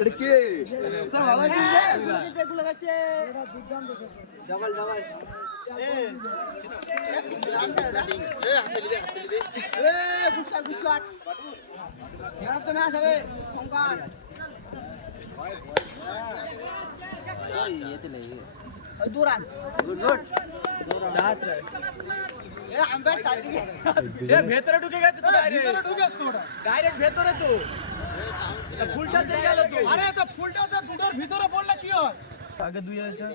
এটা কে স্যার ভালো আছেন এগুলো লাগাচ্ছে ডাবল ডাবল তো ম্যাচ হবে সংকার দুরান গুড গুড চার চার ভেতরে ঢুকে গেছে তো ডাইরেক্ট ভেতরে তো ফুলটা চেয়ে গেল তো আরে তো ফুলটা তো দুটোর ভিতরে পড়লে কি হয় আগে দুই আছে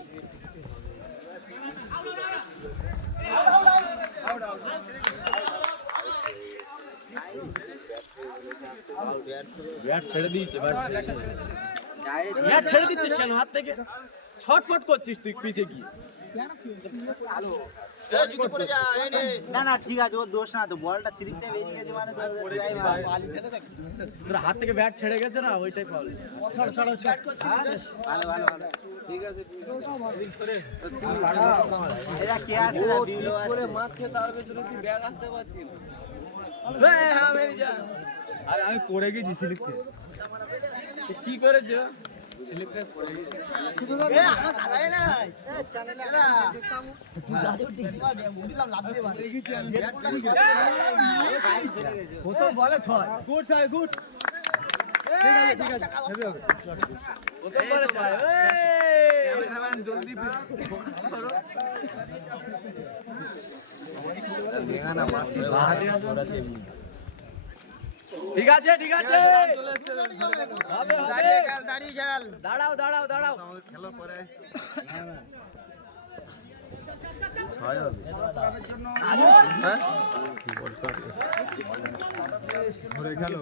ব্যাট ছেড়ে দিয়েছে ব্যাট ছেড়ে দিচ্ছিস কেন হাত থেকে ছটফট করছিস তুই পিছে কি না না ঠিক আছে ওর দোষ না তো বলটা স্লিপতে বেরিয়ে গেছে মানে তোর হাত থেকে ব্যাট ছেড়ে গেছে না ওইটাই ফাউল ভালো ভালো ভালো ঠিক আছে এটা কে আছে না ভিডিও আছে মাঠে তার ভিতরে কি ব্যাগ আসতে পারছি না হ্যাঁ মেরি জান আরে আমি পড়ে গেছি স্লিপতে কি করেছো স্লিপে পড়ে গেছি এ আমার দাঁড়ায় না এ চ্যানেলটা তুই যাও ঠিক বুঝলাম লাভ দিয়ে বাড়ি গেছি আমি ও তো বলে 6 গুড 6 গুড ঠিক আছে হেভি হবে ও তো বলে 6 এই ক্যামেরাম্যান জলদি করো দেখা না মারতে বাহাতে ওরা চেয়ে ঠিক আছে চলে এসেছে হবে দাঁড়িয়ে খেল দাঁড়াও আমাদের খেলার পরে না না 6 হবে হ্যাঁ ধরে খেলো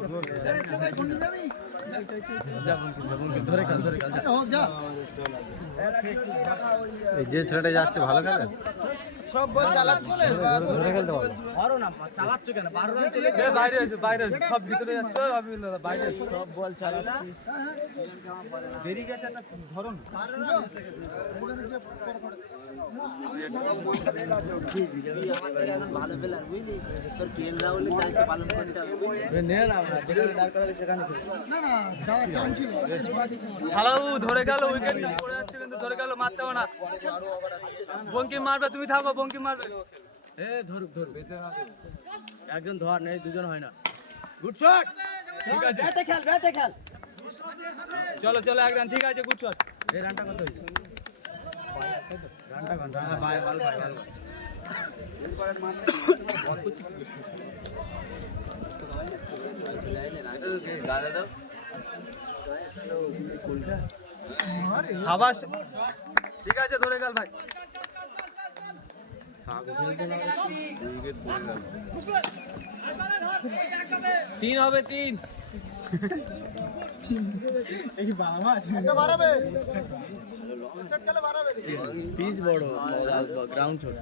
ধরে খেল যা এই যে ছেলেটা যাচ্ছে ভালো খেলে সব বল চালাচ্ছিস ধরে খেলতে পারো আরো না চালাচ্ছ কেন 12 রান চলে গেছে বাইরে সব ভিতরে যাচ্ছে আমি বাইরে সব বল চালাচ্ছিস বেরিয়ে গেছে একটা ধরো না ভালো ফেলার বুঝলি তোর কেএল রাহুলের দায়িত্ব পালন করতে হবে নে না যেখানে দাঁড় করাবে সেখানে না না দাঁড়া টানছিল ছাড়াও ধরে গেল উইকেট পড়ে যাচ্ছে কিন্তু ধরে গেল মারতে হবে না বঙ্কিম মারবে তুমি থাকো বঙ্কিম মারবে এ ধরুক একজন ধর নেই দুজন হয় না গুড শট ঠিক আছে ব্যাটে খেল চলো এক রান ঠিক আছে গুড শট এই রানটা কত হইছে রানটা কত ভাই ভালো দাদা দাও শাবাশ ঠিক আছে ধরে গেল ভাই 3 হবে 3 এই বাবা এটা বাড়াবে স্টার্ট খেলে বাড়াবে পিচ বড় গ্রাউন্ড ছোট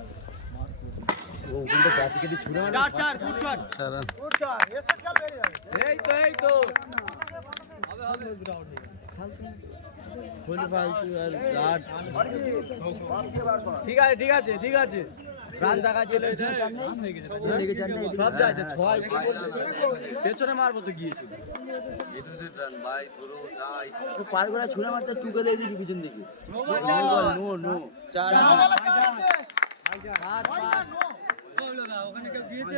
ও কিন্তু ব্যাট থেকে ছুড়ে মারে 4 good shot good shot start খেল বেরিয়ে যাবে এই তো হবে গ্রাউন্ড ফুল ফালতু আর গার্ড ঠিক আছে রান জায়গায় চলে এসেছে সব যাচ্ছে 6 পেছনে মারবো তো গিয়েছিল রান ভাই ধরো যাই ও পার করে ছুড়ে মারতে টুকে দিয়ে দিবি পিছন দিকে নো 4 ওখানে কেউ গিয়েছে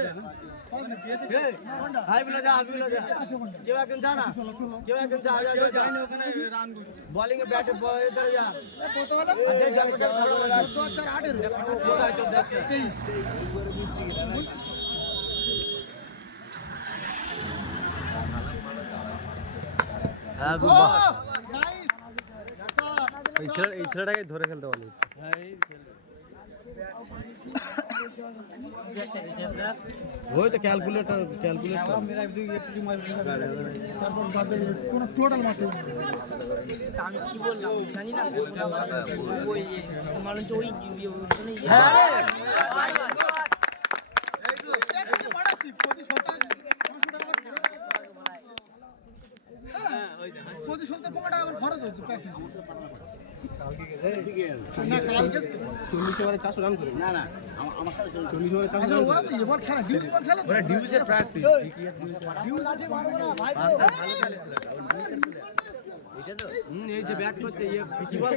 হাই বলে যা কেউ একজন যা না যায়নি ওখানে রান করছে বোলিং এ ব্যাটে এধারে যা কত হলো আগে জলপটা 14 8 23 হ্যাঁ গুড নাইস এই ছেলেটাকে ধরে খেলতে বলি হ্যাঁ এই ওই তো ক্যালকুলেট मेरा একটু মার কোন টোটাল মারতে আমি কি বললাম জানি না ওই মানে ওই হ্যাঁ এই তো মারাচ্ছি প্রতি সপ্তাহে 500 টাকা করে হ্যাঁ ওই প্রতি সপ্তাহে 5 টাকা করে খরচ হচ্ছে প্র্যাকটিস কালকে গেছে না কালকে 40 ওভারে 400 রান করে না আমার কাছে 40 ওভারে 400 রান ওরা তো এবার খেলা ডিউস বল খেলা ওরা ডিউসের প্র্যাকটিস ডিউস আছে মারবে না ভাই ভালো খেলেছিল ডিউসের প্লেয়ার এই যে ব্যাট করতে কি বল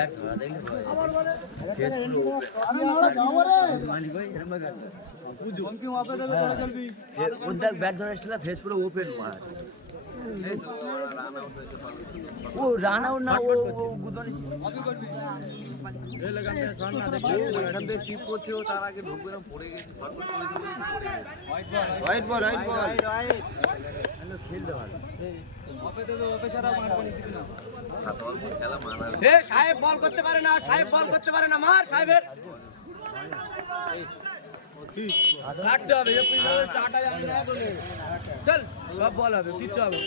ব্যাট ধরা দেখলে ব্যাট ধরা এসেছিল ফেস পুরো ওপেন মার ও রান আউট না ও এখান থেকে চিপ করছে ও তার আগে ঢুকবে না পড়ে গেছে হোয়াইট বল খেলতে ভালো সাহেব বল করতে পারে না মার সাহেবের চারটে হবে চারটা যাবে না চল সব বল হবে কিচ্ছু হবে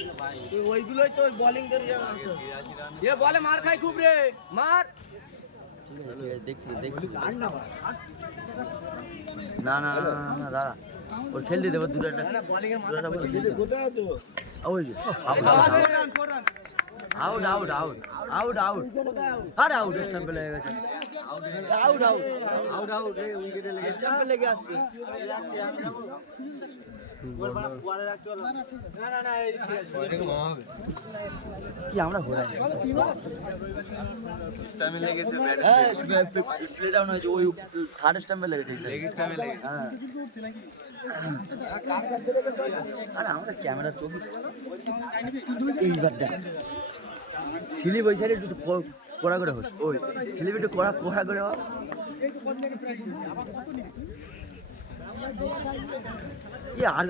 ওইগুলোই তো বোলিং করে যাবে এ বলে মার খাই খুব রে মার দেখতে না দাদা ওর খেলতে দেবো দুটো আউট আরে আউট স্টাম্পে লেগে গেছে আউট স্টাম্পে লেগে আসছে কি আমরা ঘোরাই স্টাম্পে লেগেছে প্লে ডাউন হয়েছে ওই থার্ড স্টাম্পে লেগেছে হ্যাঁ আরে আমরা ক্যামেরা ছবি এইবার দেখ সিলি ওই সাইডে একটু কড়া করে হোস ওই সিলিপ একটু কড়া করে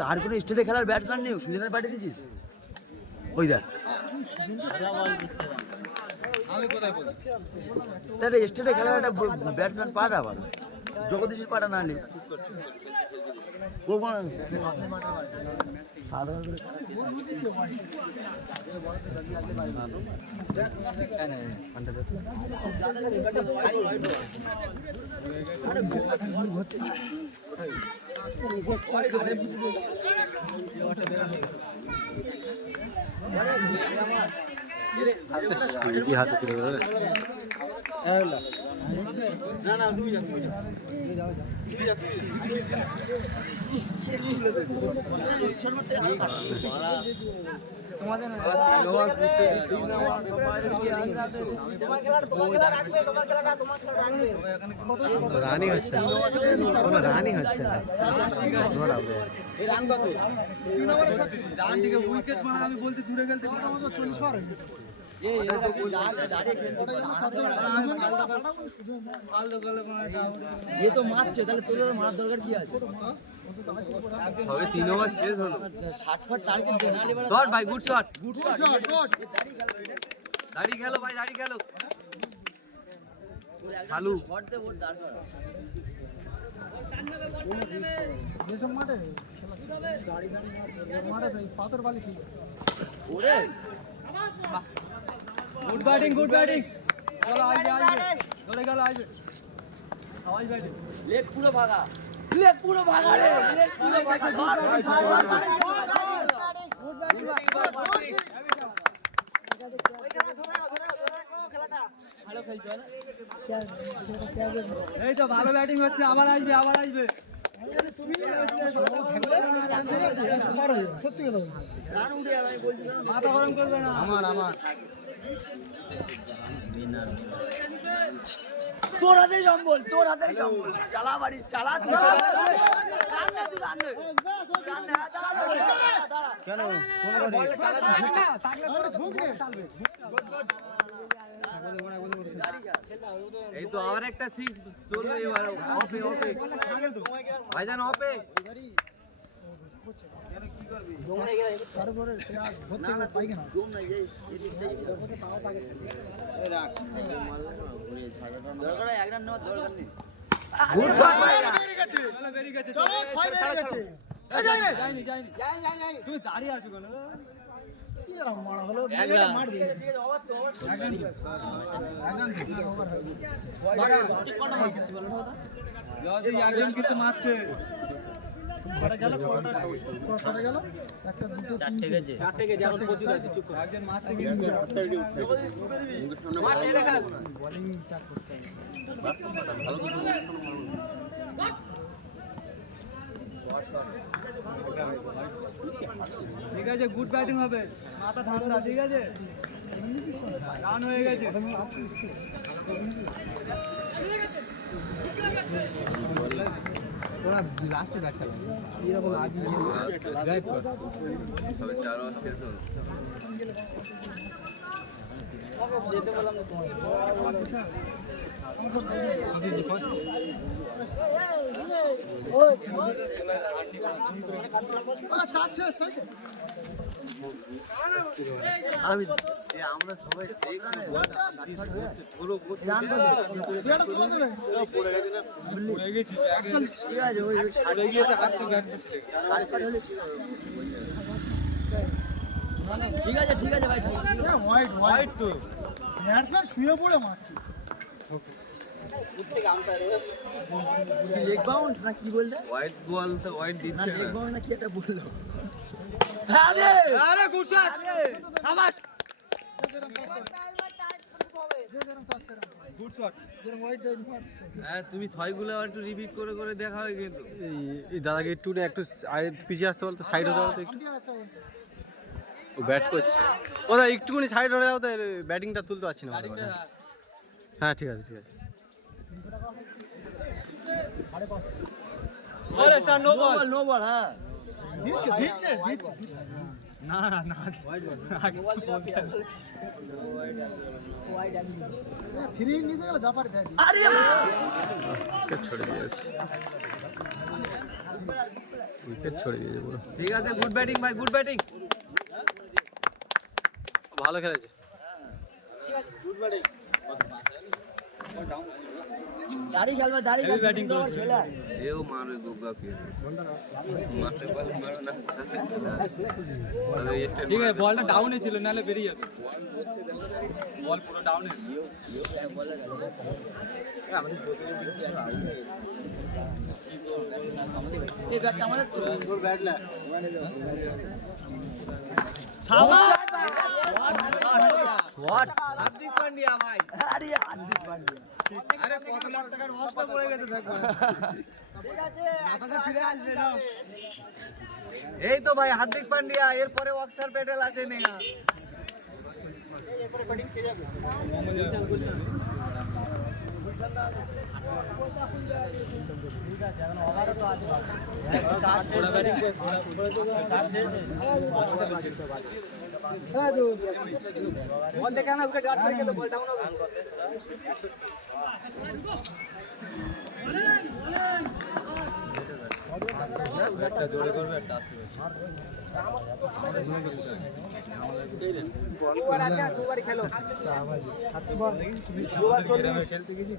আর কোনো স্টেটে খেলার ব্যাটসম্যান নেই সুজনের পাঠিয়ে দিয়েছিস ওই দেখ তাহলে স্টেটে খেলার একটা ব্যাটসম্যান পাঠা আবার জগদীশের পাঠা না নিই হাতে তুলে না দুই রানি হচ্ছে রানি হচ্ছে রান কত 3 ওভারে 36 রান থেকে উইকেট মারা আমি বলতে দূরে খেলতে 40 পার হয়ে গেছে ये तो মারছে তাহলে তোদের মারার দরকার কি আছে সবে 3 ওভার শেষ হলো 60 ফট টার্গেট দে না শট ভাই গুড শট দাঁড়ি গেল ভাই দাঁড়ি গেল চালু শট দে ওর দাঁড় কর যেসব মাঠে গাড়ি মারে ভাই পাথর বালি ঠিক ওরে गुड बैटिंग चलो आइए धरे गल आइए आवाज बैटिंग लेग पूरा भागा रे लेग पूरा भागा गुड बैटिंग ভালো খেলছো না এই তো ভালো ব্যাটিং হচ্ছে আবার আসবে তুমি সত্যি কথা রান উঠে আমি বলছিলাম মাথা গরম করবে না আমার তোর হাতে সম্বল চালা বাড়ি চালা তুই কেন এই তো আর একটা সিক্স চলবে এবার অফে ভাইজান অফে তুমি দাঁড়িয়ে আছো কেন কিন্তু মারছে চারটে গেছে এখন প্রচুর আছে চুপ করে একজন মারতে গিয়ে ভালো ঠিক আছে, গুড ব্যাটিং হবে, মাথা ঠান্ডা, ঠিক আছে, রান হয়ে গেছে। ওরা লাস্টে ব্যাট চালাবে এরকম আগে ড্রাইভ কর, তবে 4 ওভার শেষ হলো। যেতে বললাম না তোমায়। আমরা সবাই ঠিক আছে, ঠিক আছে ভাই, হোয়াইট হোয়াইট তো ব্যাটসম্যান শুয়ে পড়ে মারছে। লেগ বাউন্স না কি বললে? হোয়াইট বল তো হোয়াইট দিচ্ছে না, লেগ বাউন্স না কি এটা বললো। আরে আরে গুড শট, শাবাশ, গুড শট। যেরকম হোয়াইট দেন, হ্যাঁ তুমি 6 গুলো আর একটু রিপিট করে করে দেখা হয় কিন্তু। এই দাদাকে একটু পিছিয়ে আসতে বলতো, সাইড হতে বলতো একটু। ও ব্যাট করছে, ওরা একটুখানি সাইড হয়ে যাও, তো ব্যাটিংটা তুলতে পারছি না। হ্যাঁ ঠিক আছে, ঠিক আছে। আরে sir, no ball, no ball. হ্যাঁ দিচ্ছে দিচ্ছে দিচ্ছে, না না না, হোয়াইট বল আগে তো বলতে হবে। ফ্রি নিতে গেল জাপার দেয়। আরে উইকেট ছড়ে দিয়েছে, উইকেট ছড়ে দিয়েছে পুরো। ঠিক আছে, গুড ব্যাটিং ভাই, গুড ব্যাটিং, ভালো খেলেছে। গুড ব্যাটিং, দাড়ি খেলবে, দাড়ি ব্যাটিং করে খেলা এও মারবে গোগা কে মারতে পারে, মারো না। ঠিক আছে, বলটা ডাউনে ছিল, নালে বেরিয়ে যেত। বল পুরো ডাউনে ছিল, আমাদের এই ব্যাটটা আমাদের তো গোল ব্যাট লা শট। হার্দিক পান্ডিয়া ভাই, আরে হার্দিক পান্ডিয়া, আরে কত লাখ টাকার ওয়াশটা পড়ে গেছে দেখো। ঠিক আছে, মাথাতে ফিরে আসবে না। এই তো ভাই হার্দিক পান্ডিয়া, এরপরে অক্সার প্যাটেল আছে নেয়া, এরপরে ব্যাটিং কে যাবে? ঠিক আছে, এখন ওভারও তো আছে, পুরো ব্যাটিং করে বল দেখে না, উইকেট আউট হয়ে গেল, বল ডাউন হবে। একটা জোরে করবে, একটা আসবে। দুবার আছে, দুবার খেলো। দুবার চলে খেলতে গেছি,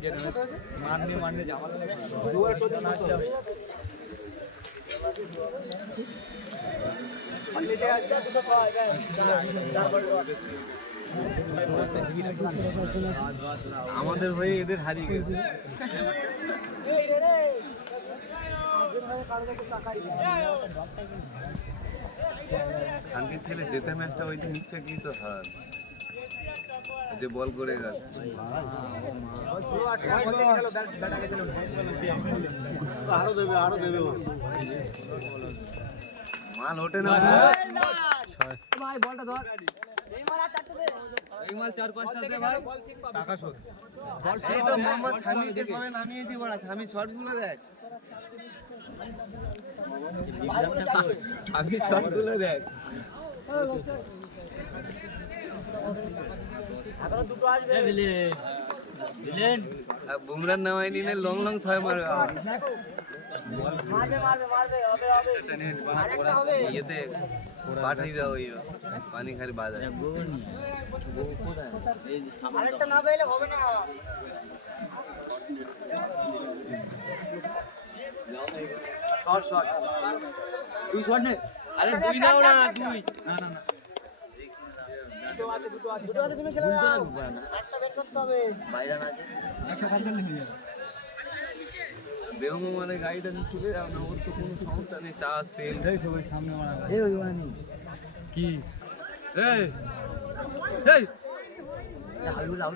মারনে যাওয়া লাগে, দুবার চলে না যাবে। আমাদের হয়ে এদের হারিয়ে গেছে। শান্তির ছেলে যেতে ম্যাচটা ওই দিন নিচ্ছে কি তো হার, যে বল করে গেল। আরো দেবে, আরো দেবে, মাল ওঠে না ভাই, বলটা ধর, এই মাল 4-5টা দে ভাই, টাকা শোধ। এই তো মোহাম্মদ শামিকে সবাই নামিয়েছি, বড়া শামি শটগুলো দেখ, শামি শটগুলো দেখ। বুমরার নামাইনি নে, লং লং 6 মারবে, ইয়েতে পাঠিয়ে দাও, ওই পানি খালি বাজার। আরেকটা না পেলে হবে না। শট শট, দুই শট নে, আরে দুই নাও না, দুই না না না, দুটো আছে, দুটো আছে, দুটো আছে, তুমি খেলে নাও, একটা বেট করতে হবে, বাইরান আছে, একটা কাজ করলে হয়ে যাবে। বেগম মানে গাড়িটা চলে যাও না, ওর তো কোনো সমস্যা নেই, চা তেল দেয় সবাই সামনে মারা এই ওই মানে কি এই এই হালু লাউ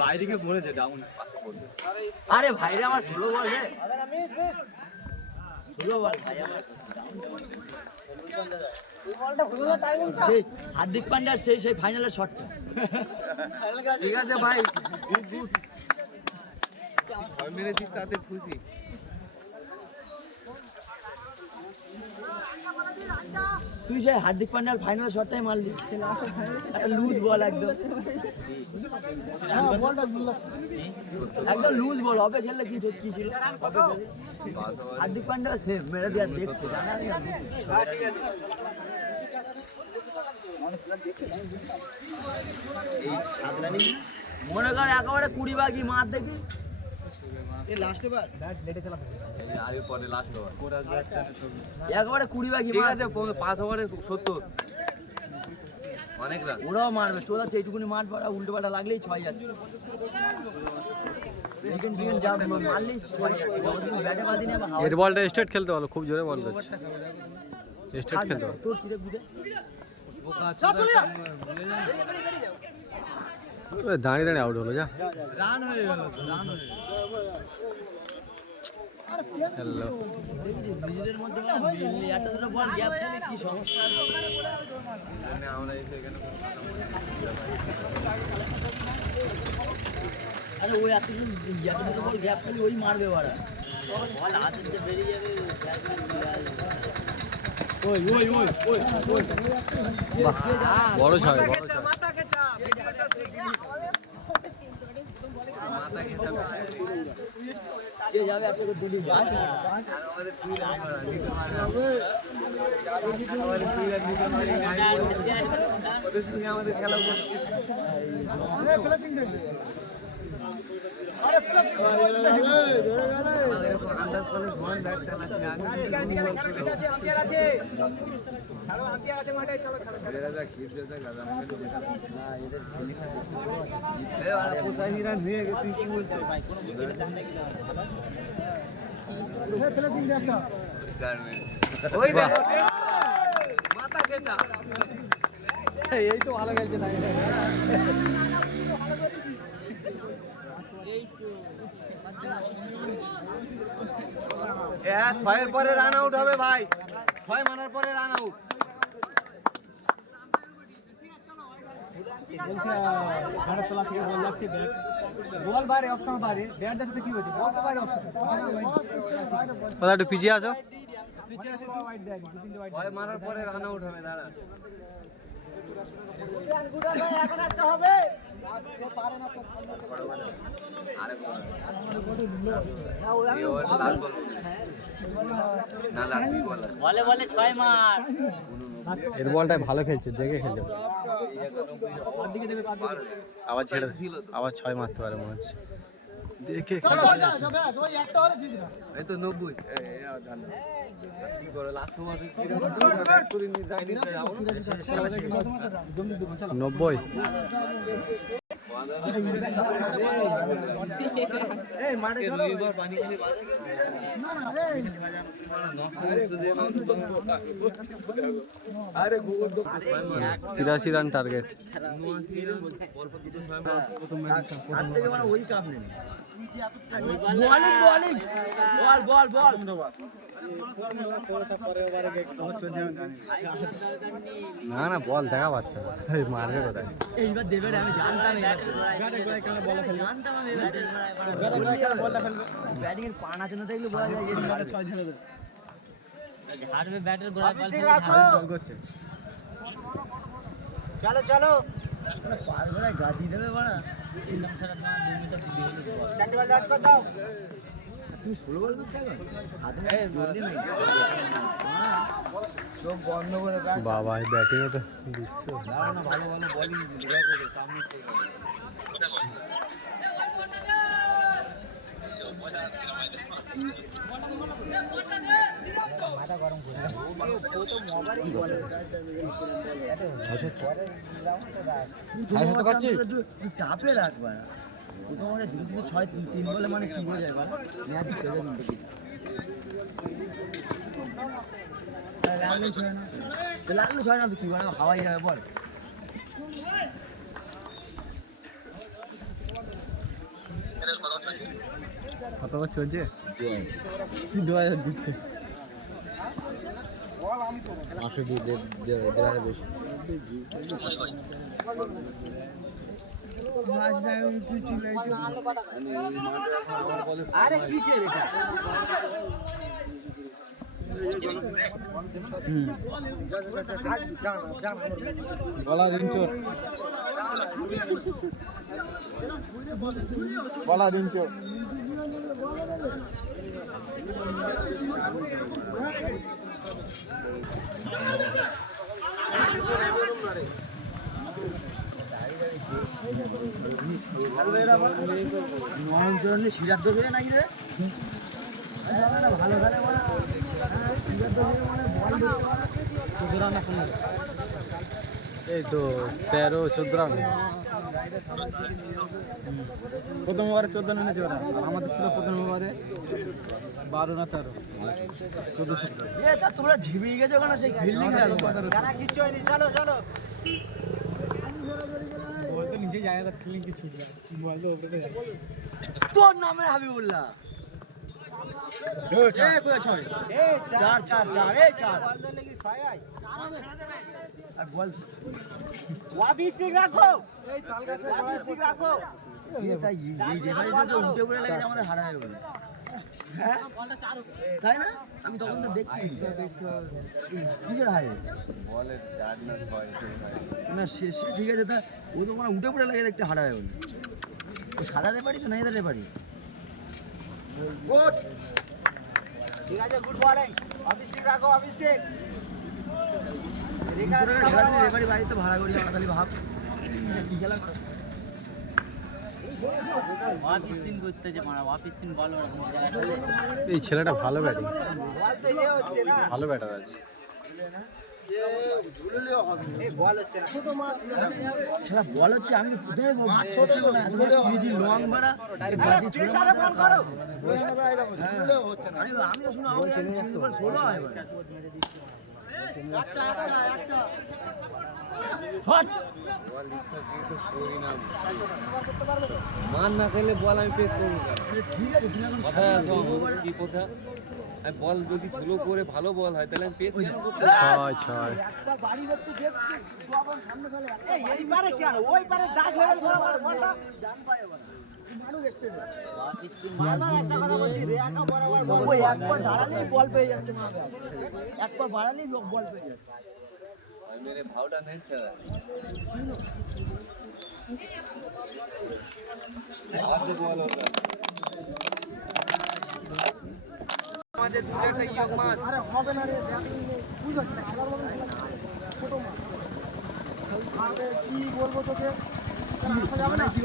বাইরে বলেছে ডাউন আরে ভাই রে আমার স্লো বল রে স্লো বল ভাই আমার সেই হার্দিক পান্ডিয়ার সেই ফাইনালের শটটা ঠিক আছে ভাই গুড মেরেছিস তাতে খুশি তুই সেই হার্দিক পান্ডিয়ার ফাইনাল শটটাই মারলি একটা লুজ বল একদম একদম লুজ বল হবে খেললে কি ছিল হার্দিক পান্ডিয়া সেভ মেরে দিয়ে দেখছে জানা নেই মনে কর একেবারে 20 বাগি মার দেখি একবারে 20 বাগি ঠিক আছে 5 ওভারে 70 অনেক রান ওরাও মারবে চোদা এইটুকুনি মাঠ পড়া উল্টো পাল্টা লাগলেই 6 যাচ্ছে চিকেন যা মারলেই 6 যাচ্ছে ব্যাটে বাদি না এর বলটা স্ট্রেট খেলতে ভালো খুব জোরে বল করছে স্ট্রেট খেলতে তোর চিরে বুঝে দাঁড়িয়ে দাঁড়িয়ে আউট হলো যা রান হয়ে গেল রান হয়ে হ্যালো নিজেদের মধ্যে একটা দুটো বল গ্যাপ খেলে কি সমস্যা আমরা এখানে আরে ওই এত দুটো বল গ্যাপ খেলে ওই মারবে ওরা বল হাতে বেরিয়ে যাবে ওই ওই ওই ওই ওই বড় ছয় মাথা খেচা ভিডিওটা শিখি মাথা খেচা যে যাবে আপনি তো দিলি আমাদের দুই রান নিতে পারবে আমাদের দুই রান নিতে পারবে ওদের সঙ্গে আমাদের খেলা করছে আরে প্লেসিং দে আরে প্লেসিং আন্ডার কলে বল ব্যাটটা না আম্পায়ার আছে ছাড়ো আম্পায়ার আছে মাঠে চলো খেলা দাদা খিস দাদা গাদা না হ্যাঁ এদের খেলি এ আর কোথায় রান হয়ে গেছে কি বলতে ভাই কোনো উইকেটে দাম নাকি না ওই প্লেসিং দে একটা ওই দেখো মাথা কেটা এই তো ভালো খেলছে না হ্যাঁ 6 এর পরে রান আউট হবে ভাই 6 মারার পরে রান আউট বলছে ঘাড়ে তোলা থেকে বল যাচ্ছে ব্যাট বল বাইরে অপশন বাইরে ব্যাট যাচ্ছে কি হচ্ছে বল তো বাইরে অপশন দাদা একটু পিছিয়ে আসো পিছিয়ে আসো ওয়াইড দেয় 2-3 ওয়াইড 6 মারার পরে রান আউট হবে দাঁড়া গুডা ভাই এখন একটা হবে সে পারে না তো আরে বলে বলে 6 মার এর বলটাই ভালো খেলছে দেখে খেলছে আবার ছেড়ে আবার 6 মারতে পারে মনে হচ্ছে দেখে এই তো 90 90 83 রান টার্গেট না না বল দেখা পাচ্ছে না মারবে কোথায় এইবার দেবে আমি জানতাম ব্যাটিং এর পান আছে না দেখলে বলা যায় যে 6 ঝেড়ে দেবে হারবে ব্যাটের গোড়ায় বল করছে চলো চলো পার গোড়ায় গাদি দেবে বড়া এই লমসারা 2 মিটার দিবি স্ট্যান্ড বল ডাট কর দাও তুই স্লো বল করতে হবে হাতে জলদি নেই চোখ বন্ধ করে বাবা এই ব্যাটিং এ তো দিচ্ছো না না ভালো ভালো বোলিং ডিরাই করে সামনে থেকে মাথা গরম করে ও তো মোবাইল বলে টাপে রাখবা তো মানে দুটো 6-3 বলে মানে কি হয়ে যায় মানে ম্যাচ খেলে কিন্তু লাগলে ছয় না তো কি মানে হাওয়াই যাবে বল কত বার চলছে? 2000 দিচ্ছে। 500 দিয়ে 1,500 বেশি। আরে কিসের এটা? গলা রিঞ্চোর, গলা রিঞ্চোর। সিরাজ দেবে নাকি রে? ভালো খেলে এই তো 13-14 রান। প্রথম ওভারে 14 এনেছে ওরা, আর আমাদের ছিল প্রথম ওভারে 12 না 13, 14। তোমরা ঝিমিয়ে গেছো ওখানে সেই ফিল্ডিং কিচ্ছু হয়নি। চলো চলো, নিজে জানে না ফিল্ডিং কিছু তোর নামে হাবিবুল্লাহ। চার চার চার এই চার বল। উঠে পড়ে লেগেছে আমাদের হারায় বলে, হ্যাঁ তাই না? আমি তখন তো দেখছি কিসের হায় না, সে ঠিক আছে। তা ও তো মানে উঠে পড়ে লেগে দেখতে হারায় বলে। ও সাদা রেপারি তো নাই, রেপারি। গুড, ঠিক আছে, গুড মর্নিং। অফিস ঠিক রাখো, অফিস ঠিক। রেপারি বাড়িতে ভাড়া করি আমরা, খালি ভাব কি খেলা করো। এই ছেলেটা ভালো ব্যাটিং, ভালো ব্যাটার আছে। বল হচ্ছে আমি লং মারা আমি তো শুনো ষোলো হয় মান না খেলে বল আমি পেস করবো। ঠিক আছে, তুমি এখন কি কথা, আমি বল যদি স্লো করে ভালো বল হয় তাহলে আমি পেস কেন করতে? 6 একটা বাড়ি দেখতে দেখতে দুয়াবার সামনে ফেলে এই পারে কেন ওই পারে দাগ হয়ে গেল বলটা ডান পায়ে বল মানুষ এসছে একবার দাঁড়ালেই বল পেয়ে যাচ্ছে, একবার বাড়ালেই লোক বল পেয়ে যাচ্ছে। মেরে ভাওটা নেই খেলা আমাদের দুটো একটা ইয়ক মাছ আরে হবে না রে, বুঝছ না খেলার বল ছোট মাছ। আরে কি বলবো তোকে, আসা যাবে না কি?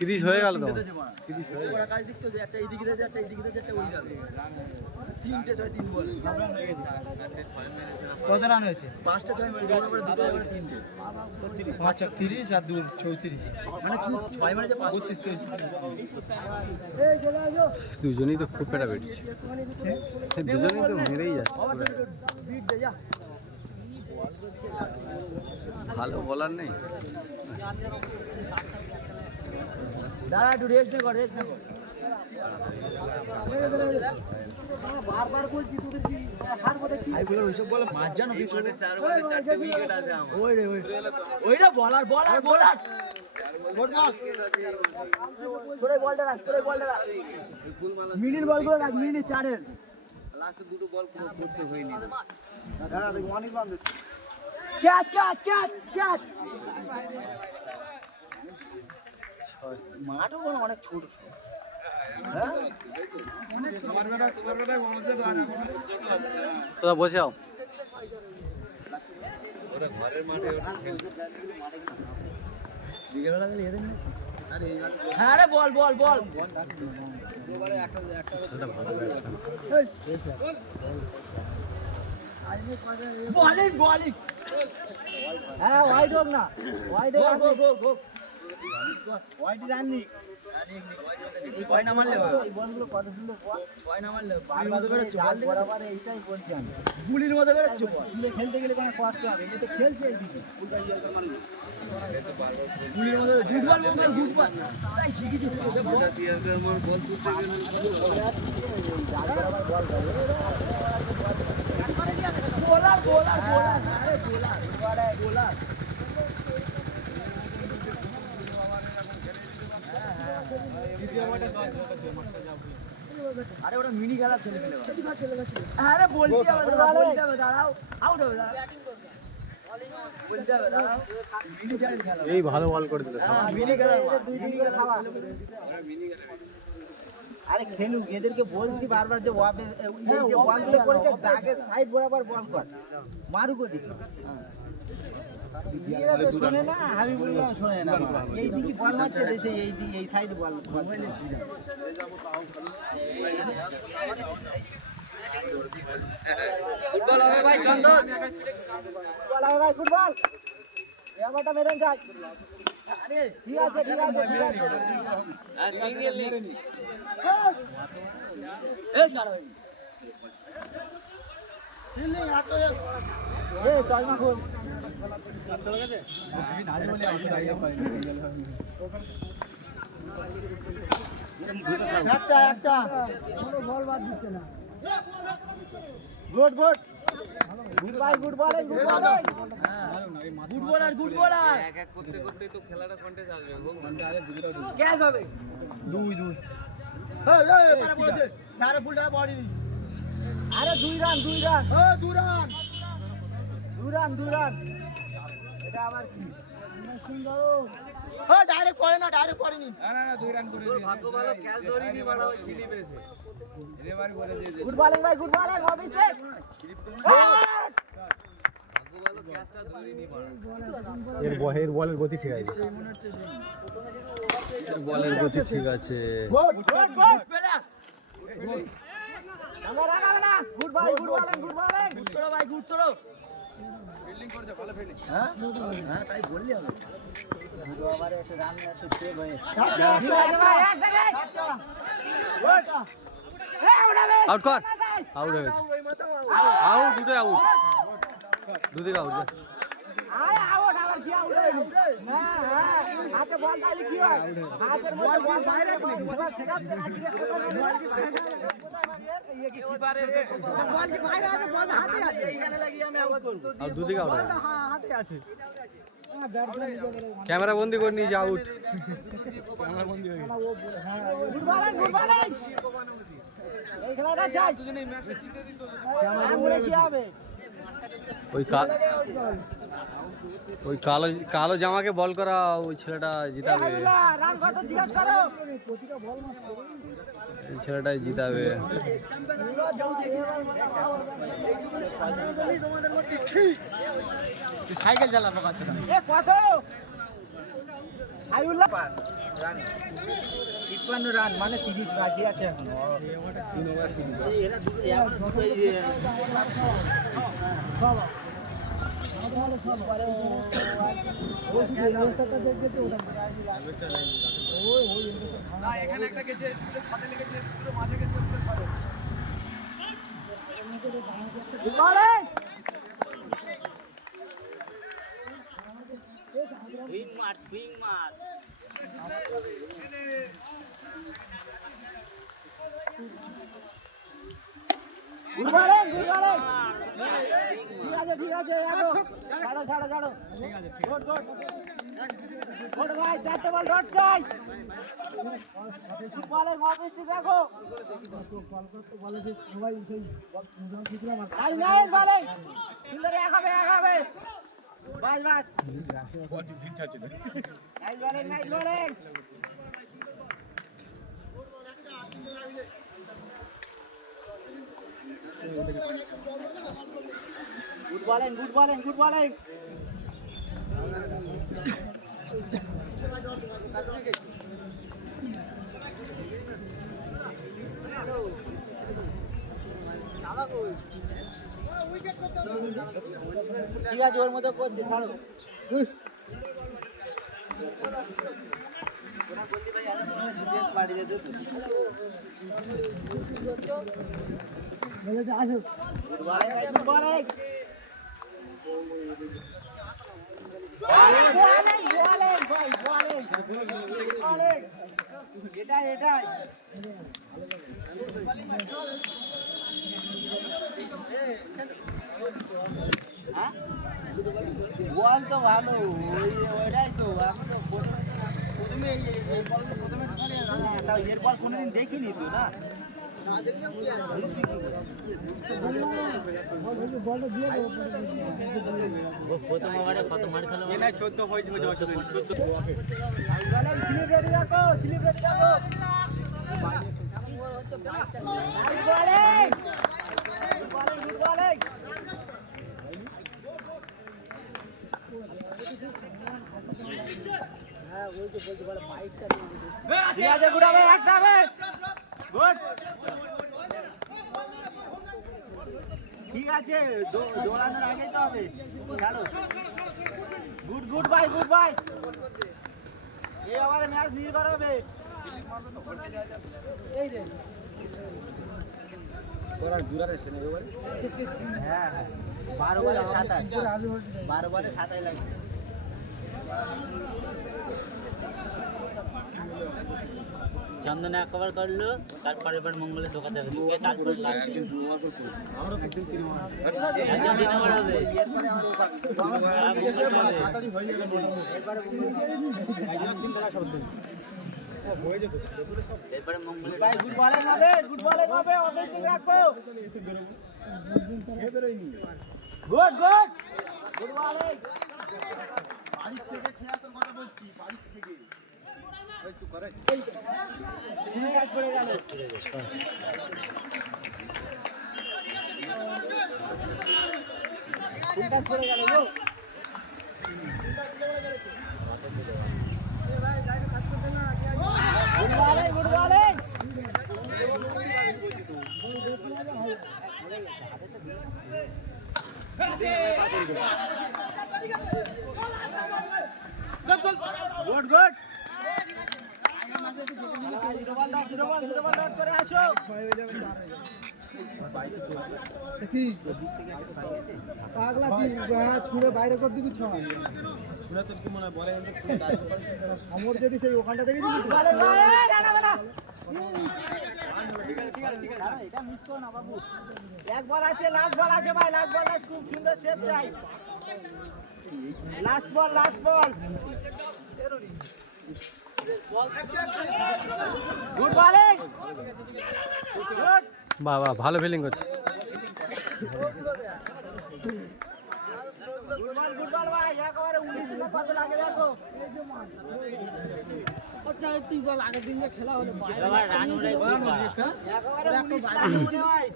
তিরিশ হয়ে গেল তো। কত রান হয়েছে? 5টা 6 মেরেছে, 3টে 30 আর 2 34, মানে 6 মেরেছে 32 দুজনেই তো খুব পেটা বেটেছে, দুজনেই তো মেরেই যাচ্ছে। ভালো বলার নেই। দাঁড়া একটু রেস্ট কর, রেস্ট কর। বারবার বলছি তোদের কি হার কথা কি এগুলো ওইসব বলে মাছ জানো কি? 4 বলে 4টে উইকেট আছে আমার। ওই রে ওইটা বলার বলার বলার গুড বল। তোরে বলটা রাখ, তোরে বলটা রাখ। মিনিট বলগুলো রাখ, মিনিট 4-এর লাস্ট দুটো বল কোনো করতে হয়নি। দাঁড়া দেখ অনেক বাম দে। Catch catch catch catch. মাঠও কোনো অনেক ছোট ছোট। হ্যাঁ অনেক ছোট। তোমার বেটা গণদের রান তোরা বসে যাও। ওরা ঘরের মাঠে বিকেলবেলা গেলে এদের আরে হ্যাঁ রে বল বল বল। ছেলেটা ভালো ব্যাটসম্যান। Bowling bowling. হ্যাঁ ওয়াইড হোক না, ওয়াইড হোক। ওয়াইটি রান নি কয় না মারলে এই বলগুলো কত সুন্দর কয় না মারলে বারবার করে বল বরাবর এইটাই বলছি আমি গুলির মতো করে বল খেলতে গেলে কোনো কষ্ট হবে এটা তো খেলছে এইদিকে উল্টা ইয়ার করে মারি গুলির মতো ফুটবল মানে ফুটবল তাই শিখেছি ওটা দিয়ে আমার বল করতে গেলে গোলার গোলার গোলার আরে গোলার গোলার গোলার আরে ওটা মিনি খেলার ছেলে খেলে আরে বলতে হবে দাঁড়াও আউট হবে বলতে হবে দাঁড়াও মিনি খেলা এই ভালো বল করে দিল মিনি খেলার মিনি খেলা খাওয়া আরে খেলুক এদেরকে বলছি বারবার যে ওয়াবে এই যে বলগুলো করেছে দাগে সাইড বরাবর বল কর মারুক ওদিকে এরা তো শোনে না হাবিবুল্লাহ শোনে না এই দিকে বল মারছে দেশে এই দিকে এই সাইড বল ফুটবল হবে ভাই চন্দন ফুটবল হবে ভাই ফুটবল এবারটা মেরেন যাই আরে ঠিক আছে ঠিক আছে ঠিক আছে আর সিঙ্গেল লিগ এই চালা এই চশমা খোল চলে গেছে একটা কোনো বল বাদ দিচ্ছে না good good good bye good bowling good bowling good বলার গুড বলার এক এক করতে করতে তো খেলাটা কন্টেস্ট আসবে ক্যাচ হবে 2-2 এই এই পারা পড়েছে আরে ফুলটা বডি আরে 2 রান 2 রান ও 2 রান 2 রান 2 রান এটা আবার কি সুন্দর ও ডাইরেক্ট করে না ডাইরেক্ট করেনি না না 2 রান করে দিয়েছে ভাগ্য ভালো ক্যাচ ধরিনি বড় ছিলি পেয়েছে এবারে বলে দিয়েছে গুড বলিং ভাই গুড বলিং অফিসে ভাগ্য ভালো ক্যাচটা ধরিনি বড় এর বলের গতি ঠিক আছে বলের গতি ঠিক আছে গুড গুড গুড প্লেয়ার আমার আগাবে না গুড ভাই good bowling good bowling good করো ভাই গুড করো ফিল্ডিং করছে ভালো ফিল্ডিং হ্যাঁ হ্যাঁ তাই বললি হবে গুড ওভারে একটা রান একটা সেভ হয়ে ভাই এক জায়গায় গুড আউট কর আউট হয়ে গেছে আউট দুটোই আউট দুদিকে আউট আয় আউট আবার কি আউট হইলো না হ্যাঁ হাতে বল তাইলে কি হয় হাতের মধ্যে বল বাইরে এবার সেখানে আজকে বল কি বাইরে এই কি কিপারে রে বল কি বাইরে আছে বল হাতে আছে এইখানে লাগিয়ে আমি আউট করব আর দুদিকে আউট হ্যাঁ হাতে আছে ক্যামেরা বন্দি করে নিয়ে যা out good bowling good bowling এই খেলাটা যাই দুজনেই ম্যাচটা জিতে দিত আমরে কি হবে ওই কালো কালো জামাকে বল করা ওই ছেলেটা জিতাবে রান কত জিজ্ঞাসা করো এই ছেলেটাই জিতাবে সাইকেল চালাবো কাছে এ কত আইউল্লাহ রান 51 রান মানে 30 বাকি আছে এখন এরা এখানে একটা গেছে ছাদে লেগেছে পুরো মাঝে গেছে সুইং মার গুড বলিং গুড বলিং ঠিক আছে ছাড়ো ছাড়ো ছাড়ো ঠিক আছে গুড গুড গুড ভাই চারটে বল ডট চাই গুড বলিং অফিসটি দেখো বলেছে সবাই সেই আই নাইস বলিং ফিল্ডারে আগাবে বাস বাস বল ঠিক ছাড়ছে না নাইস বলিং গুড বলিং ঠিক আছে ওর মতো করছে ছাড়ো বল তো ভালো ওইটাই তো আমি তো প্রথমে এরপর কোনোদিন দেখিনি তো না প্রথম ওভারে কত মার খেলো? 14 হয়েছিল 14 ঠিক আছে দৌড়ানোর আগেই তো হবে ছাড়ো গুড গুড বাই এই ওভারে ম্যাচ নির্ভর হবে হ্যাঁ 12 বলে 27 লাগে চন্দনে একবার করলো, তারপরে এবার মঙ্গলে ঢোকাতে হবে, ঢুকে তারপরে একজন 3 ওভার হবে। এরপরে মঙ্গলে ভাই গুড বলিং হবে ওদের ঠিক রাখো গুড বলিং বাড়ি থেকে খেয়ে আসার কথা বলছি বাড়ি থেকে কাজ করে গেল কাজ করে গেল গো গুড বলিং গুড করে আসো ছুঁড়ে বাইরে করে দিবি ছয় ছুঁড়ে তোর কি মনে হয় বলে সমর যদি সেই ওখানটা থেকে এক বল আছে লাস্ট বল আছে ভাই লাস্ট বল খুব সুন্দর সেভ চাই লাস্ট বল গুড বলিং বাবা ভালো ফিলিং করছে গুড বল ভাই একেবারে 19 না কত লাগে দেখো তুই বল আগের দিন যে খেলা হলো রান উড়াই একেবারে 19 না মনে হয়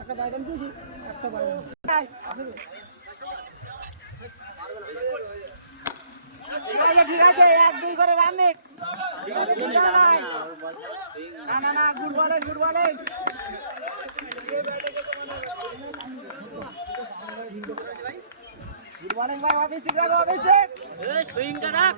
একটা বাইরন বুঝি একটা বাইরন ঠিক আছে 1-2 করে রান নিক ঠিক আছে না গুড বলিং গুড বলিং ভাই অফিস ঠিক রাখো অফিস ঠিক এই সুইংটা রাখ।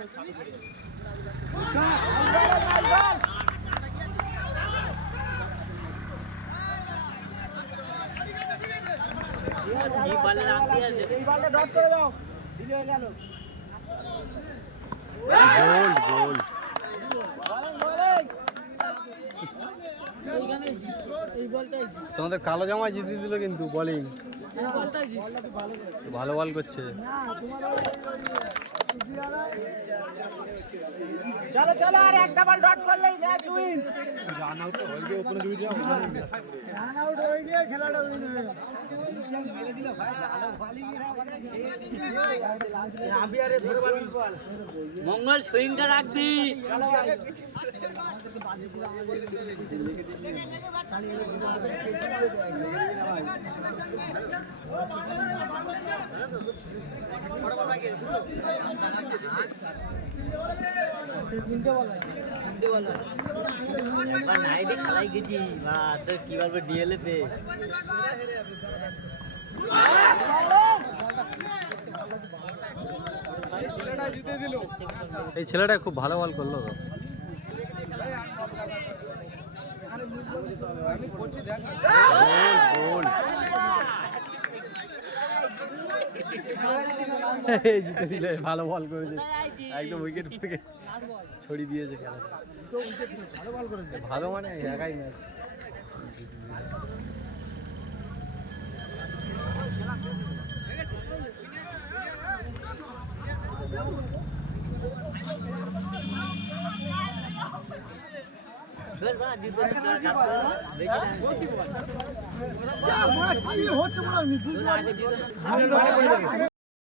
এই বলে রাখ দিয়ে দে। এই বলটা ডট করে দাও দিলে হয়ে গেল গোল্ড এইখানে এই বলটাই তোমাদের কালো জামা জিতে দিল কিন্তু বোলিং এই বলটাই ভালো বল করছে চলো আর একটা বল ডট করলেই ম্যাচ উইন রান আউট হয়ে গিয়ে ওপরে দুই রান আউট হয়ে গিয়ে খেলাটা উইন হয়ে মঙ্গল সুইংটা রাখবি। নাইটে খেলাই গেছি বা তোর কি বলবো ডিএলএ পে এই ছেলেটা খুব ভালো বল করলো তো জিতে দিলে, ভালো বল করেছে, একদম উইকেট ছড়িয়ে দিয়েছে খেলা। ভালো মানে একাই ম্যাচ। বেশি